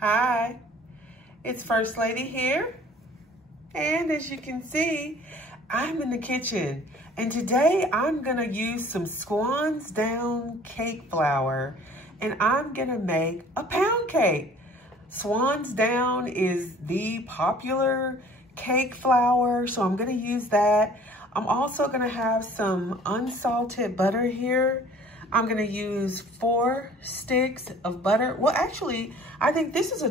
Hi, it's First Lady here, and as you can see, I'm in the kitchen, and today I'm gonna use some Swan's Down cake flour, and I'm gonna make a pound cake. Swan's Down is the popular cake flour, so I'm gonna use that. I'm also gonna have some unsalted butter here. I'm gonna use 4 sticks of butter. Well, actually, I think this is a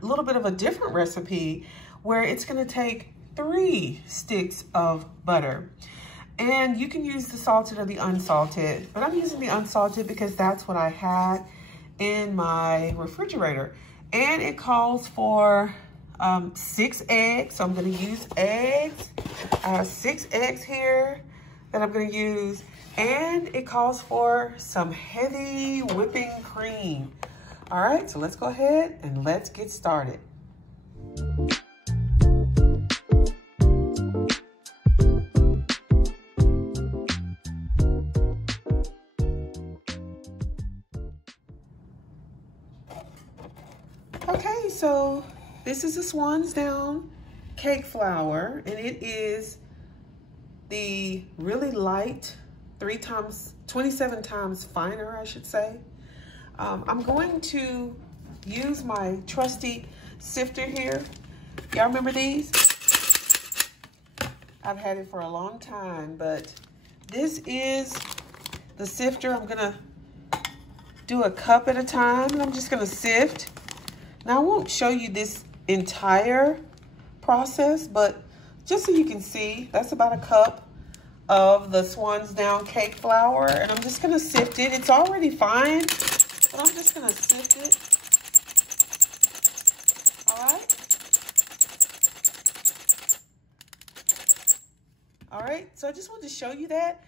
little bit of a different recipe where it's gonna take 3 sticks of butter. And you can use the salted or the unsalted, but I'm using the unsalted because that's what I had in my refrigerator. And it calls for 6 eggs, so I'm gonna use eggs. I have 6 eggs here that I'm gonna use. And it calls for some heavy whipping cream. All right, so let's go ahead and let's get started. Okay, so this is a Swan's Down cake flour, and it is the really light 27 times finer, I should say. I'm going to use my trusty sifter here. Y'all remember these? I've had it for a long time, but this is the sifter. I'm gonna do a cup at a time, and I'm just gonna sift. Now, I won't show you this entire process, but just so you can see, that's about a cup of the Swan's Down cake flour, and I'm just gonna sift it. It's already fine, but I'm just gonna sift it. All right. All right, so I just wanted to show you that.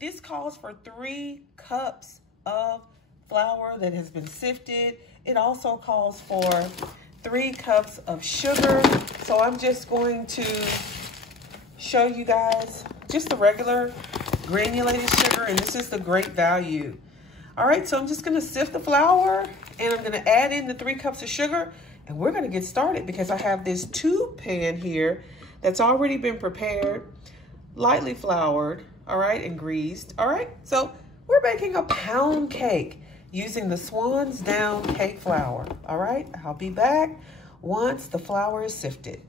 This calls for 3 cups of flour that has been sifted. It also calls for 3 cups of sugar. So I'm just going to show you guys just the regular granulated sugar, and this is the Great Value. All right, so I'm just gonna sift the flour, and I'm gonna add in the 3 cups of sugar, and we're gonna get started because I have this tube pan here that's already been prepared, lightly floured, all right, and greased. All right, so we're making a pound cake using the Swan's Down cake flour. All right, I'll be back once the flour is sifted.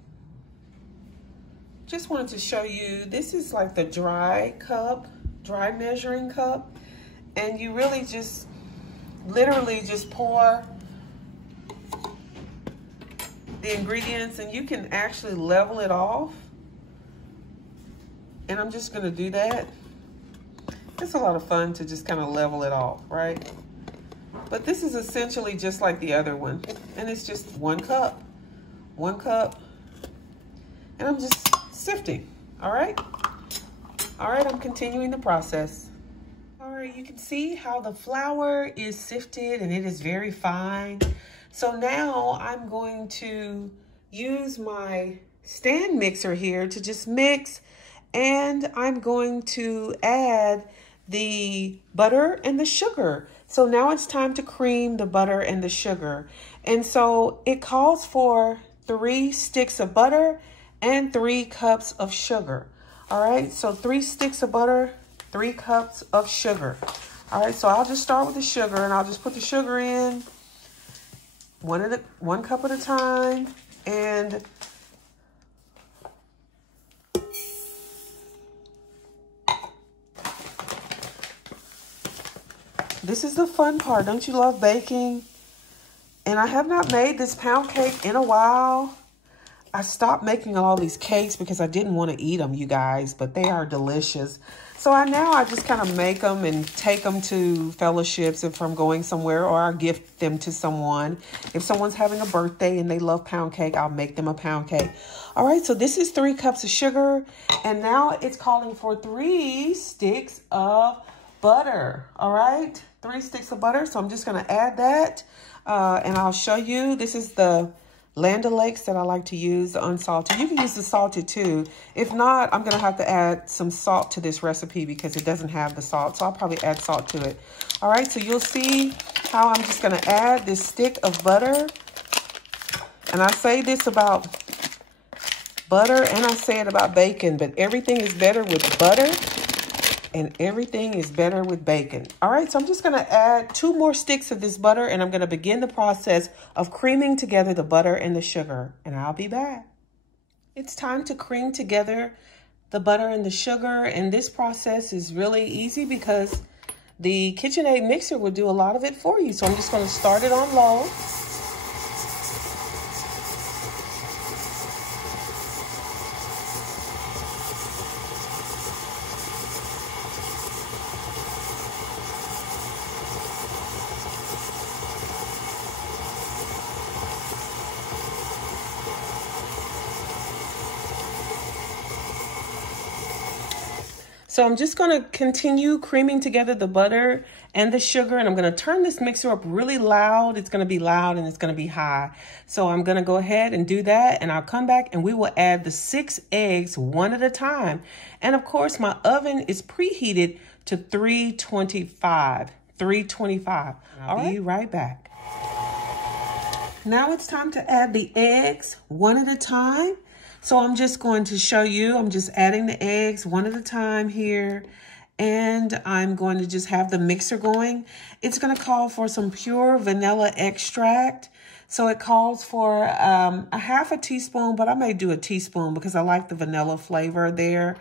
Just wanted to show you, this is like the dry measuring cup. And you really just, literally just pour the ingredients, and you can actually level it off. And I'm just gonna do that. It's a lot of fun to just kind of level it off, right? But this is essentially just like the other one. And it's just 1 cup, and I'm just sifting. All right, I'm continuing the process. All right, you can see how the flour is sifted, and it is very fine. So now I'm going to use my stand mixer here to just mix, and I'm going to add the butter and the sugar. So now it's time to cream the butter and the sugar. And so it calls for 3 sticks of butter and 3 cups of sugar. All right, so 3 sticks of butter, 3 cups of sugar. All right, so I'll just start with the sugar, and I'll just put the sugar in one cup at a time. And this is the fun part. Don't you love baking? And I have not made this pound cake in a while. I stopped making all these cakes because I didn't want to eat them, you guys, but they are delicious. So now I just kind of make them and take them to fellowships if I'm going somewhere, or I'll gift them to someone. If someone's having a birthday and they love pound cake, I'll make them a pound cake. All right, so this is 3 cups of sugar, and now it's calling for 3 sticks of butter. All right, 3 sticks of butter. So I'm just going to add that, and I'll show you. This is the Land O'Lakes that I like to use, the unsalted. You can use the salted too. If not, I'm gonna have to add some salt to this recipe because it doesn't have the salt. So I'll probably add salt to it. All right, so you'll see how I'm just gonna add this stick of butter And I say this about butter and I say it about bacon, but everything is better with butter and everything is better with bacon. All right, so I'm just gonna add 2 more sticks of this butter and I'm gonna begin the process of creaming together the butter and the sugar, and I'll be back. It's time to cream together the butter and the sugar, and this process is really easy because the KitchenAid mixer will do a lot of it for you. So I'm just gonna start it on low. So I'm just gonna continue creaming together the butter and the sugar, and I'm gonna turn this mixer up really loud. It's gonna be loud and it's gonna be high. So I'm gonna go ahead and do that, and I'll come back and we will add the 6 eggs one at a time. And of course, my oven is preheated to 325. I'll be right back. Now it's time to add the eggs one at a time. So I'm just going to show you, I'm just adding the eggs one at a time here. And I'm going to just have the mixer going. It's gonna call for some pure vanilla extract. So it calls for a half a teaspoon, but I may do a teaspoon because I like the vanilla flavor there.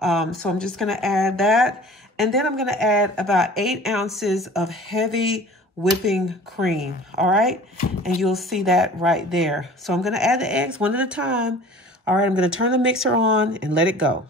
So I'm just gonna add that. And then I'm gonna add about 8 ounces of heavy whipping cream, all right? And you'll see that right there. So I'm gonna add the eggs one at a time. All right, I'm gonna turn the mixer on and let it go.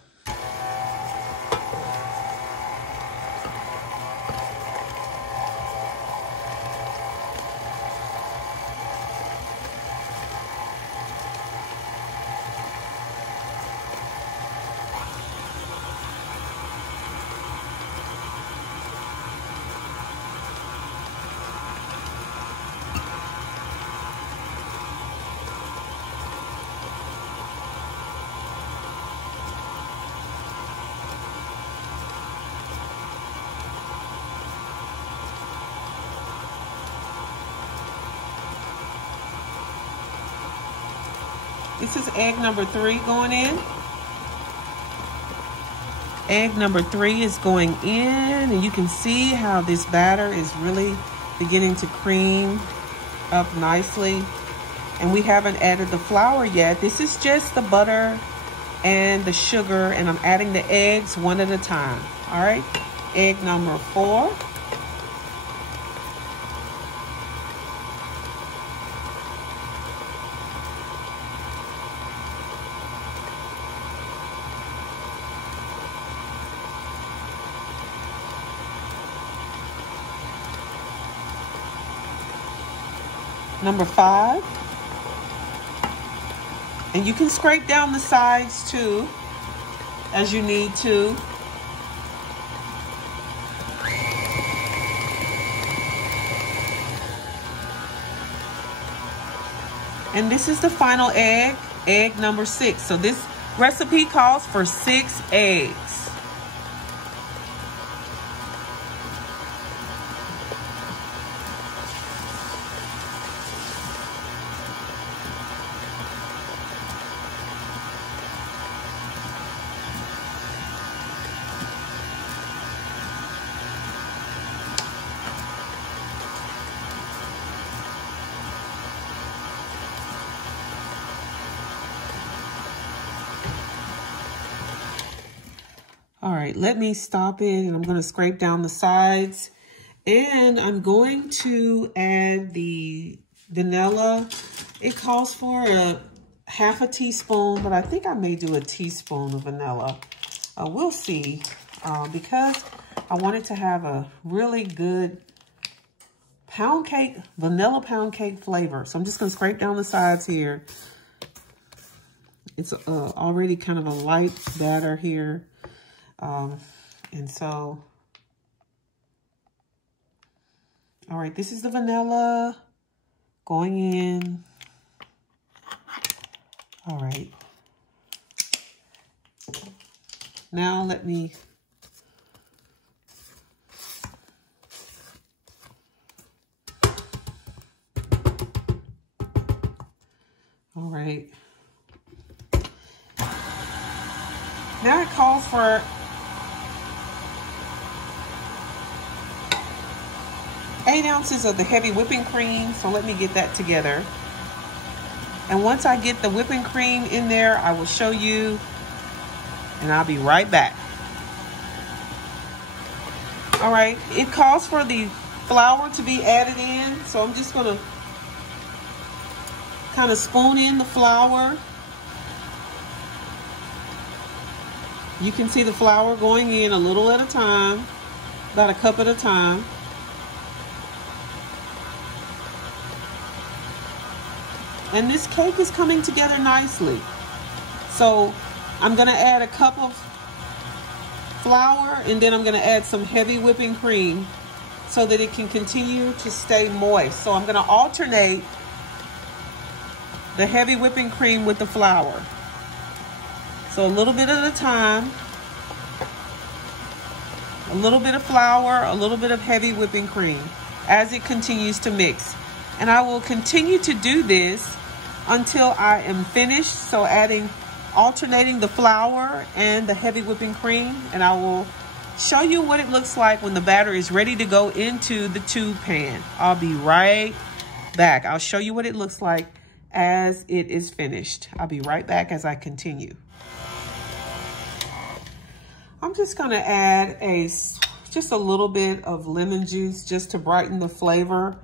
This is egg number 3 going in. Egg number 3 is going in, and you can see how this batter is really beginning to cream up nicely. And we haven't added the flour yet. This is just the butter and the sugar, and I'm adding the eggs one at a time. All right, egg number 4. Number 5, and you can scrape down the sides too as you need to. And this is the final egg, egg number 6. So this recipe calls for 6 eggs. All right, let me stop it, and I'm going to scrape down the sides. And I'm going to add the vanilla. It calls for a half a teaspoon, but I think I may do a teaspoon of vanilla. We'll see, because I wanted to have a really good pound cake, vanilla pound cake flavor. So I'm just going to scrape down the sides here. It's already kind of a light batter here. And so, all right, this is the vanilla going in. All right. Now let me All right. Now it calls for 8 ounces of the heavy whipping cream. So let me get that together. And once I get the whipping cream in there, I will show you, and I'll be right back. All right, it calls for the flour to be added in. So I'm just gonna kind of spoon in the flour. You can see the flour going in a little at a time, about a cup at a time. And this cake is coming together nicely. So I'm gonna add a cup of flour, and then I'm gonna add some heavy whipping cream so that it can continue to stay moist. So I'm gonna alternate the heavy whipping cream with the flour. So a little bit at a time, a little bit of flour, a little bit of heavy whipping cream as it continues to mix. And I will continue to do this until I am finished. So alternating the flour and the heavy whipping cream, and I will show you what it looks like when the batter is ready to go into the tube pan. I'll be right back. I'll show you what it looks like as it is finished. I'll be right back as I continue. I'm just gonna add just a little bit of lemon juice just to brighten the flavor.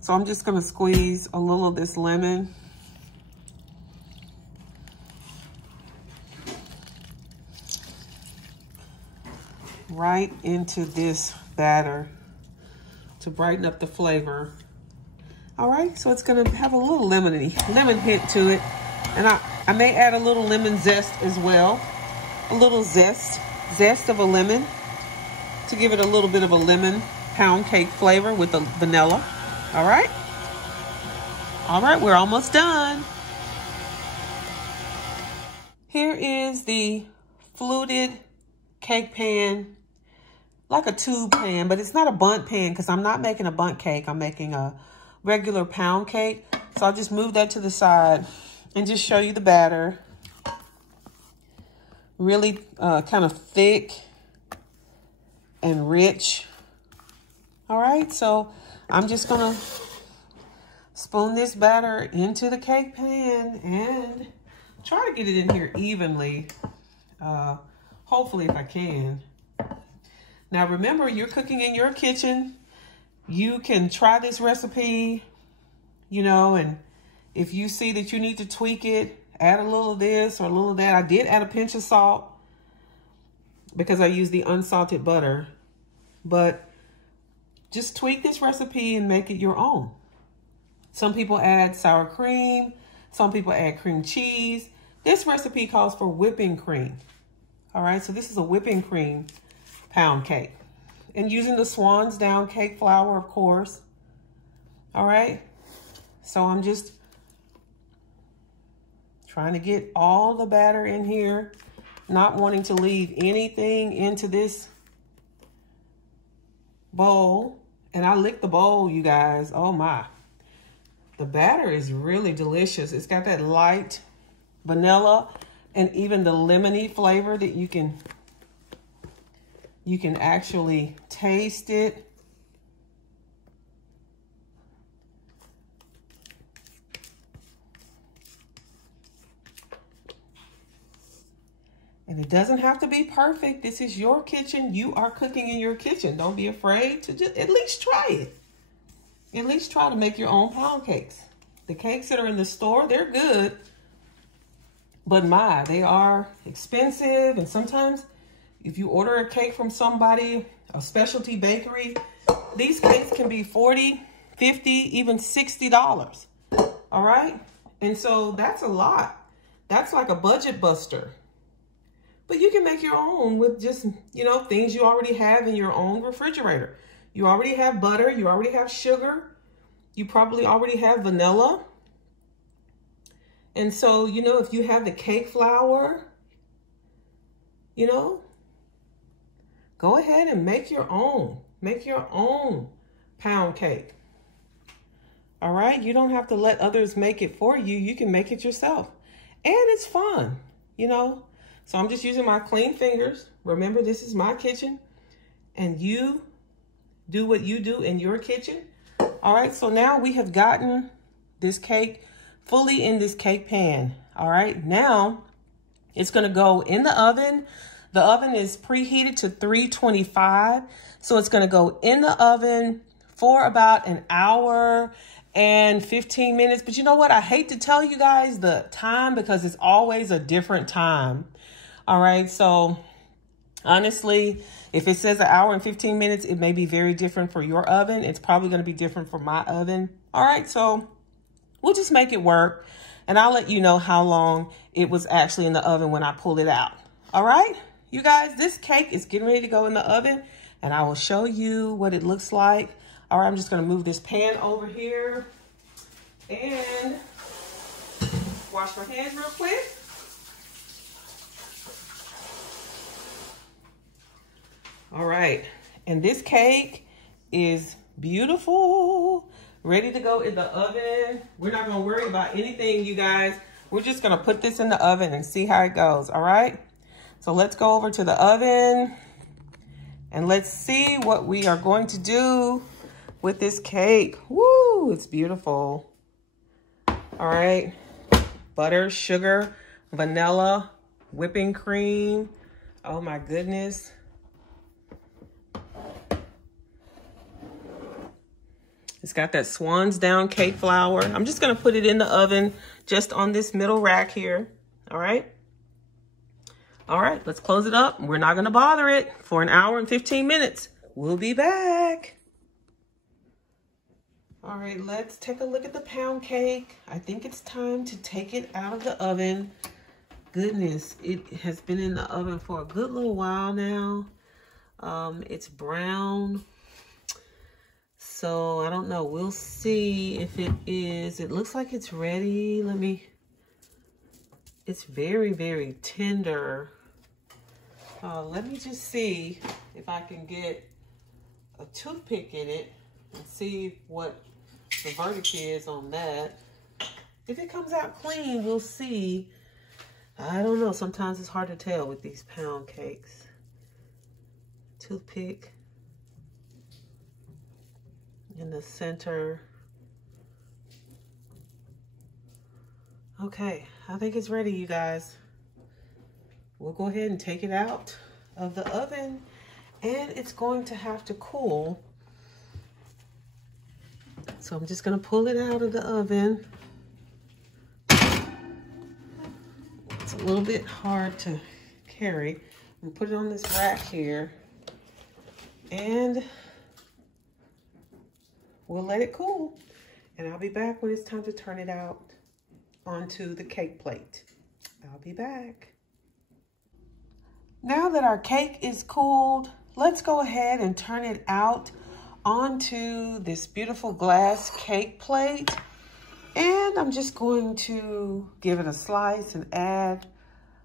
So I'm just gonna squeeze a little of this lemon. Right into this batter to brighten up the flavor. All right, so it's gonna have a little lemon hint to it. And I may add a little lemon zest as well. A little zest of a lemon to give it a little bit of a lemon pound cake flavor with the vanilla. All right, we're almost done. Here is the fluted cake pan, like a tube pan, but it's not a bundt pan because I'm not making a bundt cake. I'm making a regular pound cake. So I'll just move that to the side and just show you the batter. Really kind of thick and rich. All right, so I'm just gonna spoon this batter into the cake pan and try to get it in here evenly. Hopefully if I can. Now remember, you're cooking in your kitchen. You can try this recipe, you know, and if you see that you need to tweak it, add a little of this or a little of that. I did add a pinch of salt because I used the unsalted butter, but just tweak this recipe and make it your own. Some people add sour cream. Some people add cream cheese. This recipe calls for whipping cream. All right, so this is a whipping cream pound cake. And using the Swan's Down cake flour, of course. All right, so I'm just trying to get all the batter in here, not wanting to leave anything into this bowl. And I licked the bowl, you guys. Oh my. The batter is really delicious. It's got that light vanilla and even the lemony flavor that you can actually taste it. And it doesn't have to be perfect. This is your kitchen. You are cooking in your kitchen. Don't be afraid to just at least try it. At least try to make your own pound cakes. The cakes that are in the store, they're good. But they are expensive. And sometimes if you order a cake from somebody, a specialty bakery, these cakes can be $40, $50, even $60. All right? And so that's a lot. That's like a budget buster. But you can make your own with just, you know, things you already have in your own refrigerator. You already have butter. You already have sugar. You probably already have vanilla. And so, you know, if you have the cake flour, you know, go ahead and make your own. Make your own pound cake. All right, you don't have to let others make it for you. You can make it yourself. And it's fun, you know. So I'm just using my clean fingers. Remember, this is my kitchen. And you do what you do in your kitchen. All right, so now we have gotten this cake fully in this cake pan. All right, now it's gonna go in the oven. The oven is preheated to 325. So it's gonna go in the oven for about an hour and 15 minutes. But you know what? I hate to tell you guys the time because it's always a different time. All right, so honestly, if it says an hour and 15 minutes, it may be very different for your oven. It's probably gonna be different for my oven. All right, so we'll just make it work. And I'll let you know how long it was actually in the oven when I pull it out. All right, you guys, this cake is getting ready to go in the oven and I will show you what it looks like. All right, I'm just gonna move this pan over here and wash my hands real quick. All right, and this cake is beautiful, ready to go in the oven. We're not gonna worry about anything, you guys. We're just gonna put this in the oven and see how it goes, all right? So let's go over to the oven and let's see what we are going to do with this cake. Woo, it's beautiful. All right, butter, sugar, vanilla, whipping cream. Oh my goodness. It's got that Swan's Down cake flour. I'm just gonna put it in the oven just on this middle rack here, all right? All right, let's close it up. We're not gonna bother it for an hour and 15 minutes. We'll be back. All right, let's take a look at the pound cake. I think it's time to take it out of the oven. Goodness, it has been in the oven for a good little while now. It's brown. So I don't know, we'll see if it is. It looks like it's ready. It's very, very tender. Let me just see if I can get a toothpick in it and see what the verdict is on that. If it comes out clean, we'll see. I don't know, sometimes it's hard to tell with these pound cakes. Toothpick in the center. Okay, I think it's ready, you guys. We'll go ahead and take it out of the oven and it's going to have to cool. So I'm just gonna pull it out of the oven. It's a little bit hard to carry. And put it on this rack here and we'll let it cool, and I'll be back when it's time to turn it out onto the cake plate. I'll be back. Now that our cake is cooled, let's go ahead and turn it out onto this beautiful glass cake plate. And I'm just going to give it a slice and add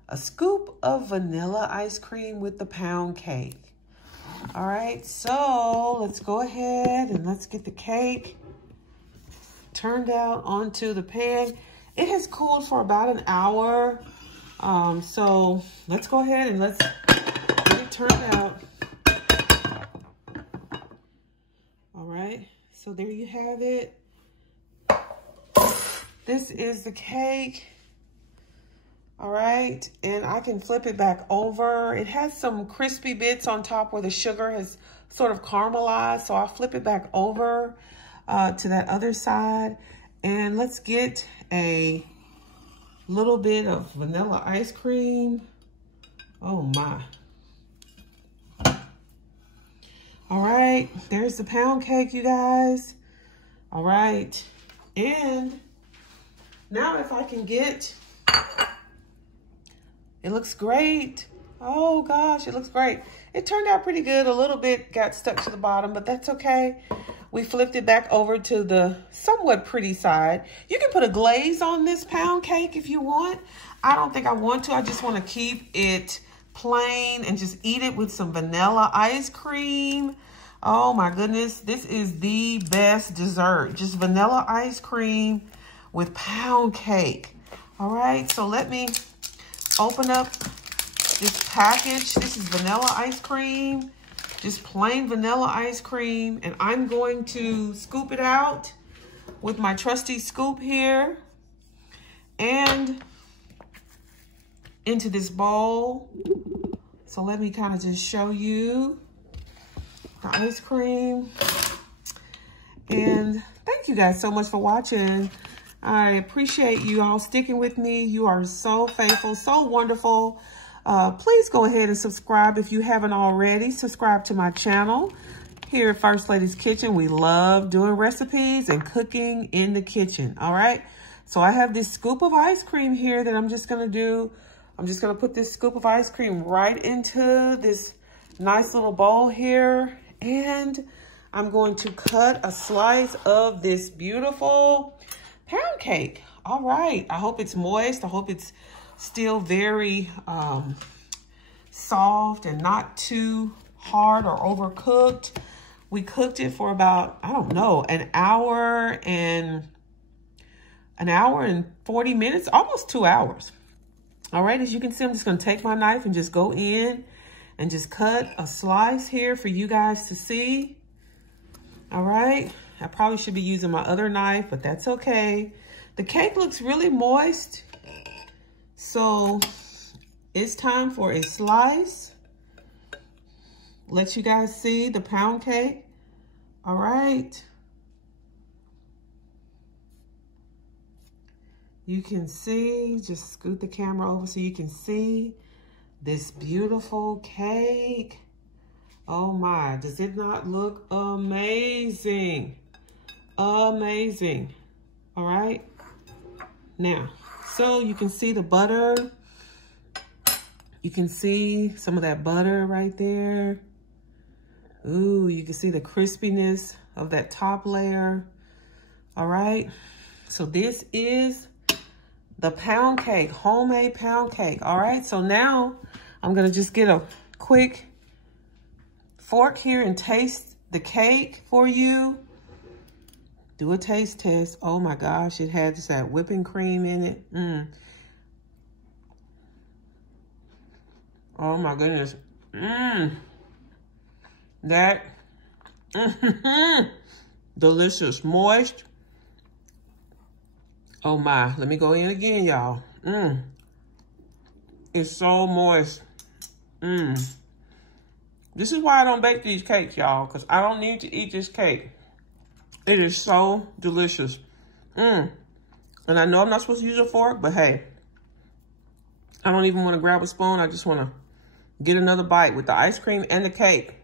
a scoop of vanilla ice cream with the pound cake. All right, so let's go ahead and let's get the cake turned out onto the pan. It has cooled for about an hour. So let's go ahead and let's get it turned out. All right, so there you have it. This is the cake. All right, and I can flip it back over. It has some crispy bits on top where the sugar has sort of caramelized, so I'll flip it back over to that other side. And let's get a little bit of vanilla ice cream. Oh my. All right, there's the pound cake, you guys. All right, and now if I can get, it looks great. Oh gosh, it looks great. It turned out pretty good. A little bit got stuck to the bottom, but that's okay. We flipped it back over to the somewhat pretty side. You can put a glaze on this pound cake if you want. I don't think I want to. I just want to keep it plain and just eat it with some vanilla ice cream. Oh my goodness, this is the best dessert. Just vanilla ice cream with pound cake. All right, so let me open up this package. This is vanilla ice cream, just plain vanilla ice cream. And I'm going to scoop it out with my trusty scoop here and into this bowl. So let me kind of just show you the ice cream. And thank you guys so much for watching. I appreciate you all sticking with me. You are so faithful, so wonderful. Please go ahead and subscribe if you haven't already. Subscribe to my channel. Here at First Lady's Kitchen, we love doing recipes and cooking in the kitchen, all right? So I have this scoop of ice cream here that I'm just gonna do. I'm just gonna put this scoop of ice cream right into this nice little bowl here. And I'm going to cut a slice of this beautiful pound cake. All right, I hope it's moist. I hope it's still very soft and not too hard or overcooked. We cooked it for about, I don't know, an hour and 40 minutes, almost 2 hours. All right, as you can see, I'm just gonna take my knife and just go in and just cut a slice here for you guys to see. All right, I probably should be using my other knife, but that's okay. The cake looks really moist, so it's time for a slice. Let you guys see the pound cake. All right. You can see, just scoot the camera over so you can see this beautiful cake. Oh my, does it not look amazing? Amazing. All right. Now, so you can see the butter. You can see some of that butter right there. Ooh, you can see the crispiness of that top layer. All right. So this is the pound cake, homemade pound cake. All right. So now I'm going to just get a quick fork here and taste the cake for you. Do a taste test. Oh my gosh, it had just that whipping cream in it. Oh my goodness. That delicious, moist. Oh my, let me go in again, y'all. It's so moist. This is why I don't bake these cakes, y'all, because I don't need to eat this cake. It is so delicious. And I know I'm not supposed to use a fork, but hey, I don't even want to grab a spoon. I just want to get another bite with the ice cream and the cake.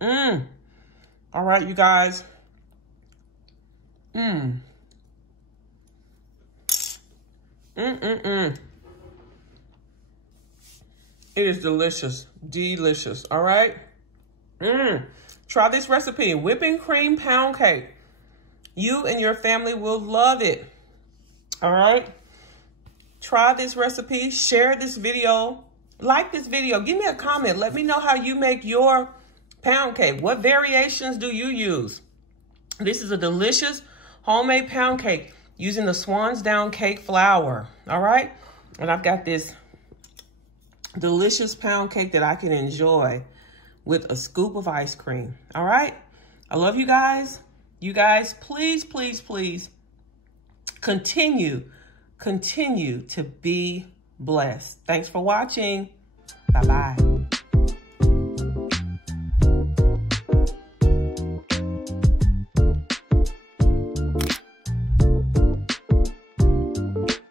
All right, you guys. It is delicious. Delicious. All right. Try this recipe, whipping cream pound cake. You and your family will love it. All right. Try this recipe, share this video, like this video, give me a comment. Let me know how you make your pound cake. What variations do you use? This is a delicious homemade pound cake using the Swan's Down cake flour. All right. And I've got this delicious pound cake that I can enjoy with a scoop of ice cream. All right. I love you guys. You guys, please, please, please continue to be blessed. Thanks for watching. Bye-bye.